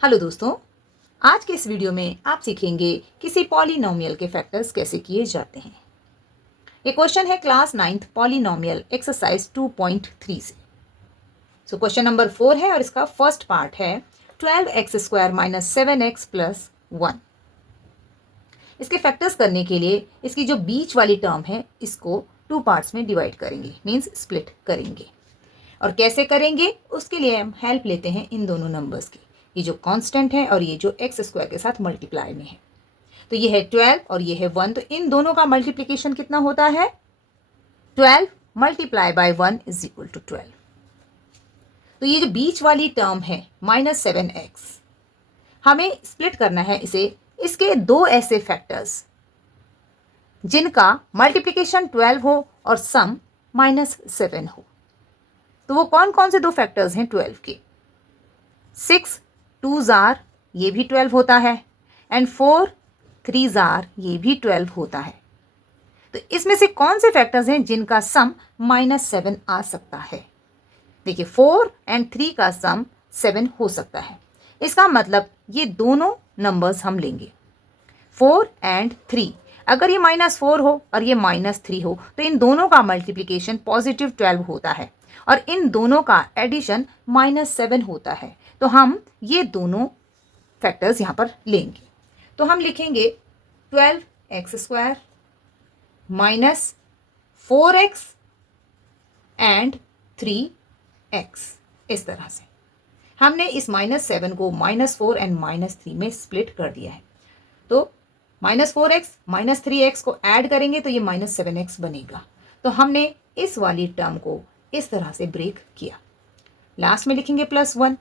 Hello दोस्तों, आज के इस वीडियो में आप सीखेंगे किसी पॉलिनोमियल के फैक्टर्स कैसे किए जाते हैं। ये क्वेश्चन है क्लास 9th पॉलिनोमियल एक्सरसाइज 2.3 से। क्वेश्चन नंबर 4 है और इसका फर्स्ट पार्ट है 12x² - 7x + 1। इसके फैक्टर्स करने के लिए इसकी जो बीच वाली टर्म है इसको 2 पार्ट्स में डिवाइड करेंगे, मीन्स स्प्लिट करेंगे। और कैसे करेंगे उसके लिए हम हेल्प लेते हैं इन दोनों नंबर्स की, ये जो कांस्टेंट है और ये जो x² के साथ मल्टीप्लाई में है। तो ये है 12 और ये है 1, तो इन दोनों का मल्टीप्लिकेशन कितना होता है? 12 × 1 = 12। तो ये जो बीच वाली टर्म है -7x, हमें स्प्लिट करना है इसे इसके दो ऐसे फैक्टर्स जिनका मल्टीप्लिकेशन 12 हो और सम -7 हो। तो वो कौन कौन से दो फैक्टर्स हैं 12 के? 6 2s आर, ये भी 12 होता है, एंड 4 3s आर, ये भी 12 होता है। तो इसमें से कौन से फैक्टर्स हैं जिनका सम -7 आ सकता है? देखिए 4 और 3 का सम 7 हो सकता है। इसका मतलब ये दोनों नंबर्स हम लेंगे 4 और 3। अगर ये -4 हो और ये -3 हो तो इन दोनों का मल्टीप्लिकेशन पॉजिटिव 12 होता है और इन दोनों का एडिशन -7 होता है। तो हम ये दोनों फैक्टर्स यहाँ पर लेंगे। तो हम लिखेंगे 12x² - 4x एंड 3x। इस तरह से हमने इस -7 को -4 और -3 में स्प्लिट कर दिया है। तो -4x -3x को ऐड करेंगे तो ये -7x बनेगा। तो हमने इस वाली टर्म को इस तरह से ब्रेक किया। लास्ट में लिखेंगे +1।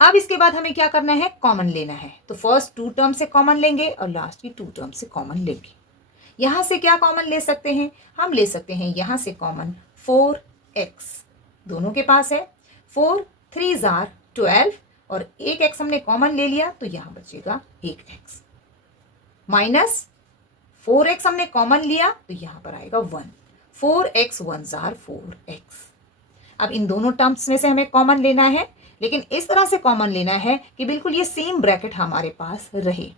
अब इसके बाद हमें क्या करना है? कॉमन लेना है। तो फर्स्ट 2 टर्म से कॉमन लेंगे और लास्ट की 2 टर्म से कॉमन लेंगे। यहां से क्या कॉमन ले सकते हैं? हम ले सकते हैं यहां से कॉमन 4x, दोनों के पास है। 4 3s आर 12 और एक x हमने कॉमन ले लिया तो यहां बचेगा 1x, माइनस 4x हमने कॉमन लिया तो यहां पर आएगा 1। 4x 1s are 4x। अब इन दोनों टर्म्स में से हमें कॉमन लेना है, लेकिन इस तरह से कॉमन लेना है कि बिल्कुल ये सेम ब्रैकेट हमारे पास रहे।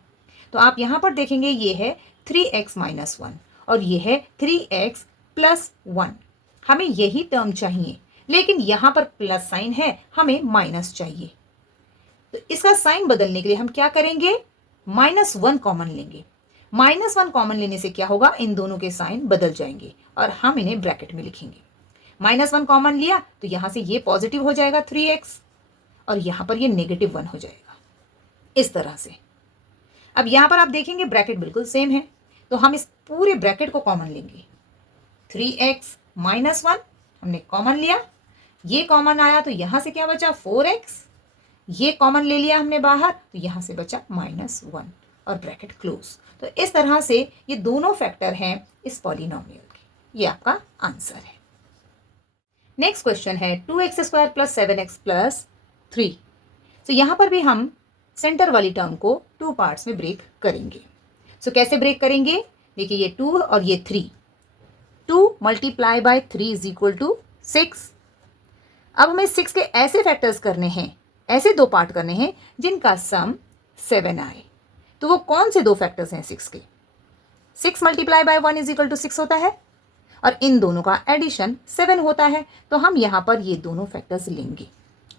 तो आप यहां पर देखेंगे ये है 3x - 1 और ये है 3x + 1। हमें यही टर्म चाहिए, लेकिन यहां पर प्लस साइन है, हमें माइनस चाहिए। तो इसका साइन बदलने के लिए हम क्या करेंगे? -1 कॉमन लेंगे। -1 कॉमन लेने से क्या होगा? इन दोनों के साइन बदल जाएंगे और हम इन्हें ब्रैकेट में लिखेंगे। -1 कॉमन लिया तो यहां से ये पॉजिटिव हो जाएगा 3x और यहां पर ये -1 हो जाएगा, इस तरह से। अब यहां पर आप देखेंगे ब्रैकेट बिल्कुल सेम है, तो हम इस पूरे ब्रैकेट को कॉमन लेंगे। 3x - 1 हमने कॉमन लिया, ये कॉमन आया तो यहां से क्या बचा? 4x। ये कॉमन ले लिया हमने बाहर तो यहां से बचा -1 और ब्रैकेट क्लोज। तो इस तरह से ये दोनों फैक्टर हैं इस पॉलिनोमियल के। ये आपका आंसर है। नेक्स्ट क्वेश्चन है 2x² + 7x + 3। तो यहां पर भी हम सेंटर वाली टर्म को 2 पार्ट्स में ब्रेक करेंगे। कैसे ब्रेक करेंगे? देखिए ये 2 और ये 3। 2 × 3 = 6। अब हमें 6 के ऐसे फैक्टर्स करने हैं, ऐसे 2 पार्ट करने हैं जिनका सम 7 आए। तो वो कौन से 2 फैक्टर्स हैं 6 के? 6 × 1 = 6 होता है और इन दोनों का एडिशन 7 होता है। तो हम यहां पर ये दोनों फैक्टर्स लेंगे।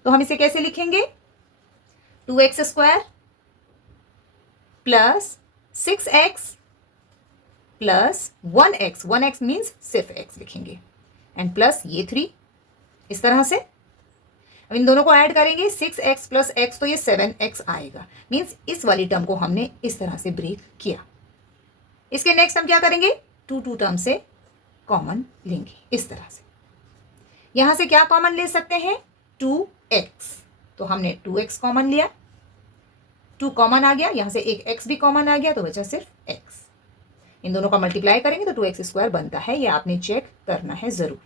तो हम इसे कैसे लिखेंगे? 2x² + 6x + 1x, 1x means सिर्फ x लिखेंगे, एंड प्लस ये 3, इस तरह से। अब इन दोनों को ऐड करेंगे 6x + x तो ये 7x आएगा, मीन्स इस वाली टर्म को हमने इस तरह से ब्रेक किया। इसके नेक्स्ट हम क्या करेंगे? 2 टर्म से कॉमन लेंगे, इस तरह से। यहां से क्या कॉमन ले सकते हैं? 2x, तो हमने 2x कॉमन लिया, 2 कॉमन आ गया, यहां से एक x भी कॉमन आ गया तो बचा सिर्फ x। इन दोनों का मल्टीप्लाई करेंगे तो 2x² बनता है, ये आपने चेक करना है जरूर।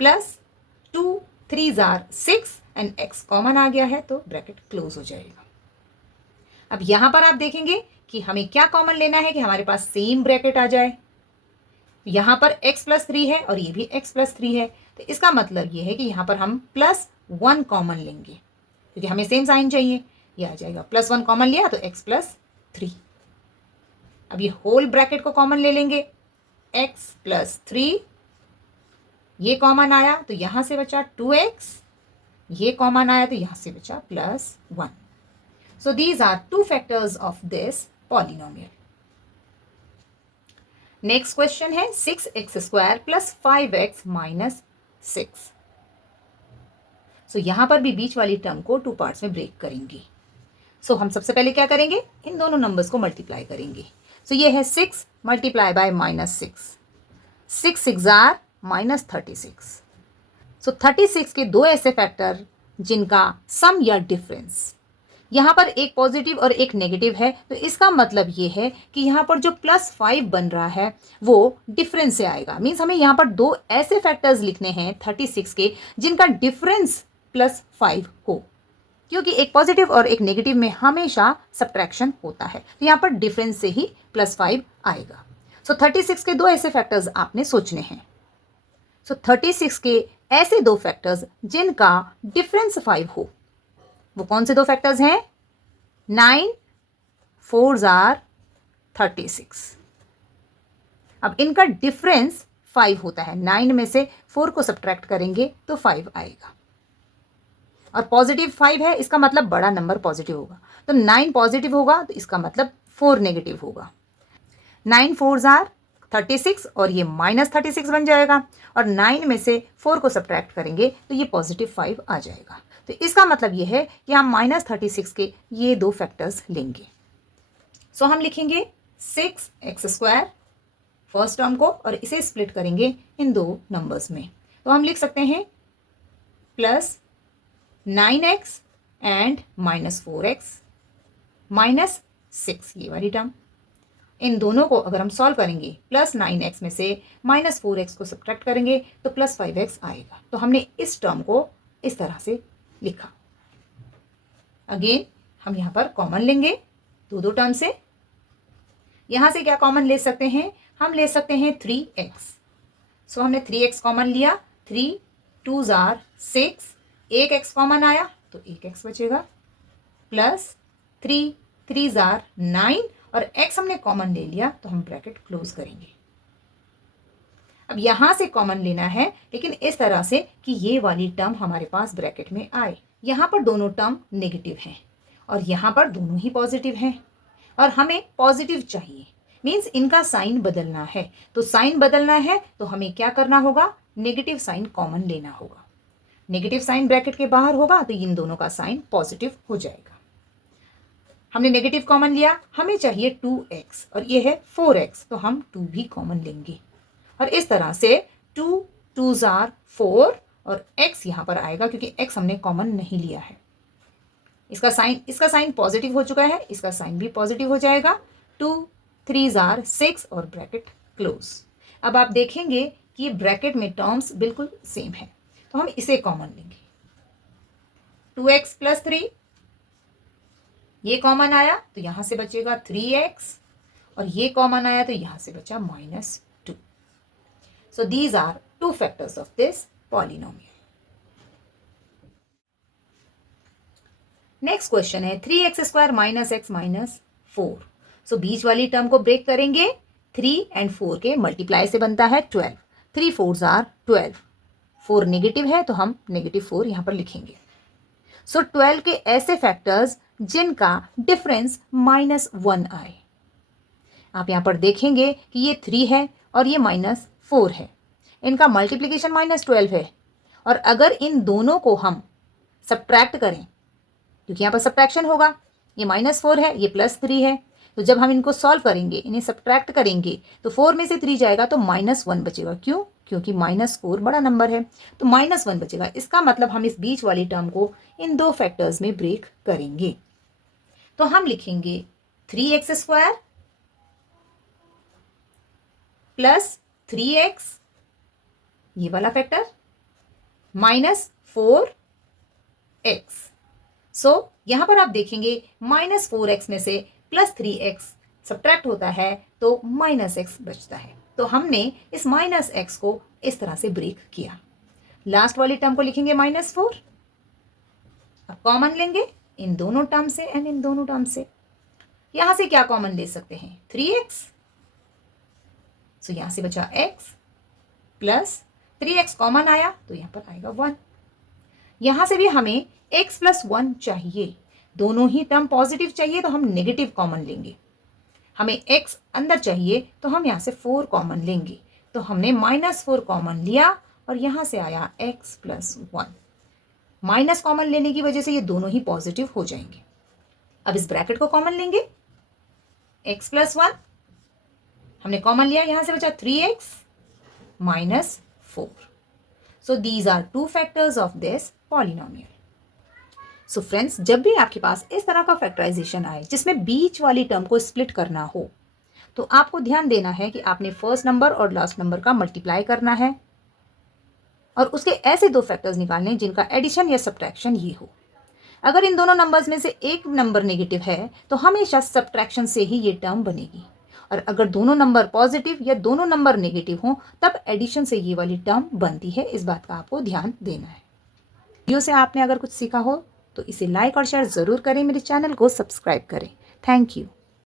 Plus 2 3s are 6 and x common आ गया है तो ब्रैकेट क्लोज हो जाएगा। अब यहां पर आप देखेंगे कि हमें क्या कॉमन लेना है कि हमारे पास सेम ब्रैकेट आ जाए। यहां पर x + 3 है और ये भी x + 3 है, तो इसका मतलब ये है कि यहां पर हम +1 कॉमन लेंगे। क्योंकि हमें सेम साइन चाहिए। ये आ जाएगा +1 कॉमन लिया तो x+3। अब ये होल ब्रैकेट को कॉमन ले लेंगे, x+3, ये कॉमन आया तो यहां से बचा 2x, ये कॉमन आया तो यहां से बचा +1। So these are 2 factors of this polynomial. Next question है 6x² + 5x - 6। सो यहां पर भी बीच वाली टर्म को 2 पार्ट्स में ब्रेक करेंगे। सो हम सबसे पहले क्या करेंगे, इन दोनों नंबर्स को मल्टीप्लाई करेंगे। सो ये है 6 मल्टीप्लाई बाय -6, 6 6 आर -36। सो 36 के दो ऐसे फैक्टर जिनका सम या डिफरेंस यहाँ पर एक पॉजिटिव और एक नेगेटिव है, तो इसका मतलब ये है कि यहाँ पर जो +5 बन रहा है वो डिफरेंस से आएगा। मीन्स हमें यहाँ पर दो ऐसे फैक्टर्स लिखने हैं 36 के जिनका डिफरेंस +5 हो, क्योंकि एक पॉजिटिव और एक नेगेटिव में हमेशा सब्ट्रैक्शन होता है, तो यहाँ पर डिफरेंस से ही +5 आएगा। सो 36 के दो ऐसे फैक्टर्स आपने सोचने हैं। सो 36 के ऐसे दो फैक्टर्स जिनका डिफरेंस 5 हो, वो कौन से दो फैक्टर्स हैं? 9 4s आर 36। अब इनका डिफरेंस 5 होता है, 9 में से 4 को सब्ट्रैक्ट करेंगे तो 5 आएगा, और पॉजिटिव 5 है, इसका मतलब बड़ा नंबर पॉजिटिव होगा। तो 9 पॉजिटिव होगा तो इसका मतलब 4 नेगेटिव होगा। 9 4s आर 36 और ये -36 बन जाएगा, और 9 में से 4 को सब्ट्रैक्ट करेंगे तो ये +5 आ जाएगा। तो इसका मतलब ये है कि हम -36 के ये दो फैक्टर्स लेंगे। सो हम लिखेंगे 6x² फर्स्ट टर्म को, और इसे स्प्लिट करेंगे इन दो नंबर्स में। तो हम लिख सकते हैं +9x एंड -4x -6, ये वाली टर्म। इन दोनों को अगर हम सॉल्व करेंगे, +9x में से -4x को सब्ट्रैक्ट करेंगे तो +5x आएगा। तो हमने इस टर्म को इस तरह से लिखा। अगेन हम यहाँ पर कॉमन लेंगे दो टर्म से। यहाँ से क्या कॉमन ले सकते हैं? हम ले सकते हैं 3x। सो हमने 3x कॉमन लिया, 3 2s आर 6, एक x कॉमन आया तो एक x बचेगा, +3 3s आर 9, और x हमने कॉमन ले लिया तो हम ब्रैकेट क्लोज करेंगे। अब यहां से कॉमन लेना है, लेकिन इस तरह से कि ये वाली टर्म हमारे पास ब्रैकेट में आए। यहां पर दोनों टर्म नेगेटिव हैं और यहां पर दोनों ही पॉजिटिव हैं, और हमें पॉजिटिव चाहिए, मीन्स इनका साइन बदलना है। तो साइन बदलना है तो हमें क्या करना होगा? नेगेटिव साइन कॉमन लेना होगा। नेगेटिव साइन ब्रैकेट के बाहर होगा तो इन दोनों का साइन पॉजिटिव हो जाएगा। हमने नेगेटिव कॉमन लिया, हमें चाहिए 2x और ये है 4x, तो हम 2 भी कॉमन लेंगे, और इस तरह से 2 2s आर 4 और x यहां पर आएगा क्योंकि x हमने कॉमन नहीं लिया है। इसका साइन पॉजिटिव हो चुका है, इसका साइन भी पॉजिटिव हो जाएगा। 2 3s आर 6 और ब्रैकेट क्लोज। अब आप देखेंगे कि ब्रैकेट में टर्म्स बिल्कुल सेम है, तो हम इसे कॉमन लेंगे। 2x + 3, ये कॉमन आया तो यहां से बचेगा 3x, और ये कॉमन आया तो यहां से बचा -2। So these are 2 factors of this polynomial. Next question है 3x² - x - 4। सो बीच वाली टर्म को ब्रेक करेंगे, 3 और 4 के मल्टीप्लाई से बनता है 12। 3 4s आर 12, 4 नेगेटिव है तो हम -4 यहां पर लिखेंगे। सो 12 के ऐसे फैक्टर्स जिनका डिफरेंस -1 आए। आप यहां पर देखेंगे कि ये 3 है और ये -4 है, इनका मल्टीप्लिकेशन -12 है, और अगर इन दोनों को हम सब्ट्रैक्ट करें, क्योंकि यहाँ पर सब्ट्रैक्शन होगा, ये -4 है, ये +3 है, तो जब हम इनको सॉल्व करेंगे, इन्हें सब्ट्रैक्ट करेंगे, तो 4 में से 3 जाएगा तो -1 बचेगा। क्यों? क्योंकि -4 बड़ा नंबर है, तो -1 बचेगा। इसका मतलब हम इस बीच वाली टर्म को इन दो फैक्टर्स में ब्रेक करेंगे। तो हम लिखेंगे 3x² + 3x, ये वाला फैक्टर, -4x। सो यहां पर आप देखेंगे -4x में से +3x सब्ट्रैक्ट होता है तो -x बचता है। तो हमने इस -x को इस तरह से ब्रेक किया। लास्ट वाली टर्म को लिखेंगे -4, अब कॉमन लेंगे इन दोनों टर्म से एंड इन दोनों टर्म से। यहां से क्या कॉमन ले सकते हैं? 3x। सो यहां से बचा x प्लस 3x कॉमन आया तो यहां पर आएगा 1। यहां से भी हमें x प्लस 1 चाहिए, दोनों ही टर्म पॉजिटिव चाहिए तो हम नेगेटिव कॉमन लेंगे। हमें x अंदर चाहिए तो हम यहां से 4 कॉमन लेंगे, तो हमने -4 कॉमन लिया और यहां से आया x प्लस 1। माइनस कॉमन लेने की वजह से ये दोनों ही पॉजिटिव हो जाएंगे। अब इस ब्रैकेट को कॉमन लेंगे, x प्लस 1 हमने कॉमन लिया, यहां से बचा 3x minus 4। So these are 2 factors of this polynomial. So friends, जब भी आपके पास इस तरह का फैक्टराइजेशन आए जिसमें बीच वाली टर्म को स्प्लिट करना हो, तो आपको ध्यान देना है कि आपने फर्स्ट नंबर और लास्ट नंबर का मल्टीप्लाई करना है और उसके ऐसे 2 फैक्टर्स निकालने जिनका एडिशन या सब्ट्रैक्शन ये हो। अगर इन दोनों नंबर्स में से एक नंबर नेगेटिव है तो हमेशा सब्ट्रैक्शन से ही ये टर्म बनेगी, और अगर दोनों नंबर पॉजिटिव या दोनों नंबर नेगेटिव हों तब एडिशन से ये वाली टर्म बनती है। इस बात का आपको ध्यान देना है। वीडियो से आपने अगर कुछ सीखा हो तो इसे लाइक और शेयर ज़रूर करें, मेरे चैनल को सब्सक्राइब करें। Thank you.